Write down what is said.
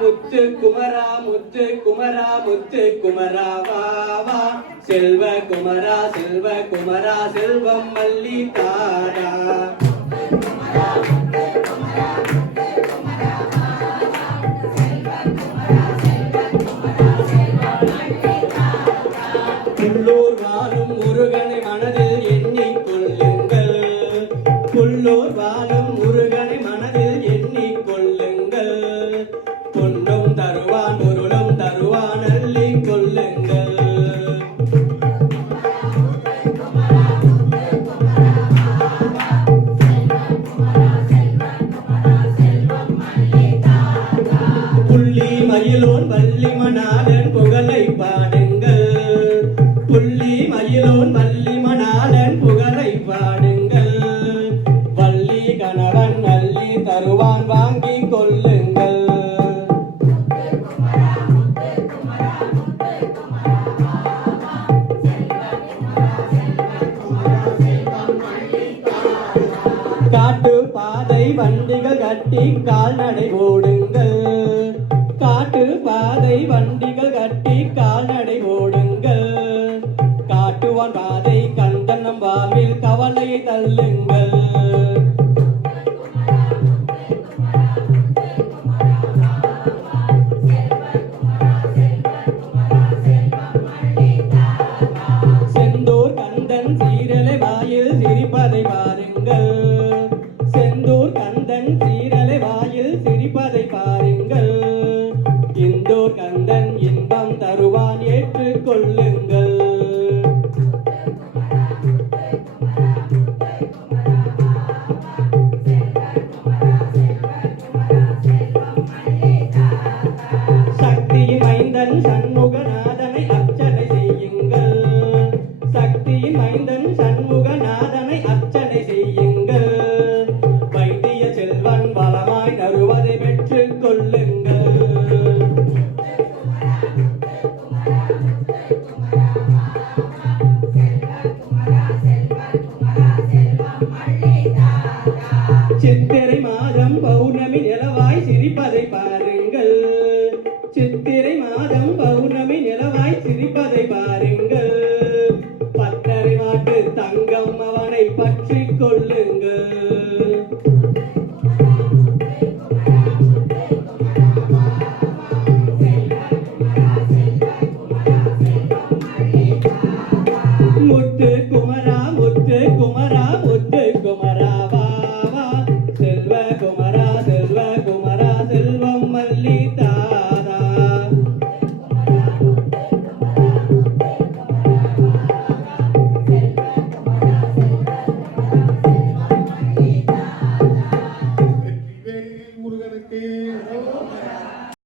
முத்து குமரா முத்து குமரா முத்து குமரா வா வா செல்வ குமரா செல்வம் மல்லி தாரா புல்லூர் வாழும் முருகனை மனதில் எண்ணிக்கொள்ளுங்கள் புல்லூர் வாழும் முருகனை மனதில் எண்ணிக்கொள்ளுங்கள் பொன்னும் தருவான் பொருளும் தருவான் அள்ளி கொள்ளுங்கள் புள்ளி மயிலோன் வள்ளி மணாளன் புகழை பாடுங்கள் புள்ளி மயிலோன் வள்ளி மணாளன் புகழை பாடுங்கள் வள்ளி கணவன் அள்ளி தருவான் வாங்கிக் கொள்ளுங்கள் காட்டு பாதை வண்டிகள் கட்டி கால்நடை ஓடுங்கள் காட்டு பாதை வண்டிகள் கட்டி கால்நடை ஓடுங்கள் காட்டுவான் பாதை கந்தனம் வாழ்வில் கவலையை தள்ளுங்கள் செந்தூர் கந்தன் சீரலை வாயில் சிரிப்பதை பாருங்கள் செந்தூர் கந்தன் சீரலை வாயில் சிரிப்பதை பாருங்கள் இந்தூர் கந்தன் இன்பம் தருவான் ஏற்றுக்கொள்ளுங்கள் சக்தியின் மைந்தன் சண்முகநாதனை அர்ச்சனை செய்யுங்கள் சக்தியின் மைந்தன் சண்முகநாதனை அர்ச்சனை செய்யுங்கள் வைத்திய செல்வன் வளமாய் தருவதை பெற்றுக் கொள்ளுங்கள் சித்திரை மாதம் பௌர்ணமி நிலவாய் சிரிப்பதை பாருங்கள் சித்திரை மாதம் பௌர்ணமி நிலவாய் சிரிப்பதை பாருங்கள் பத்தரை மாட்டு தங்கம் அவனை பற்றிக் கொள்ளுங்கள் முத்து குமரா முத்து குமரா முத்து குமரா வா வா செல்வ குமரா செல்வம் மல்லி தாரா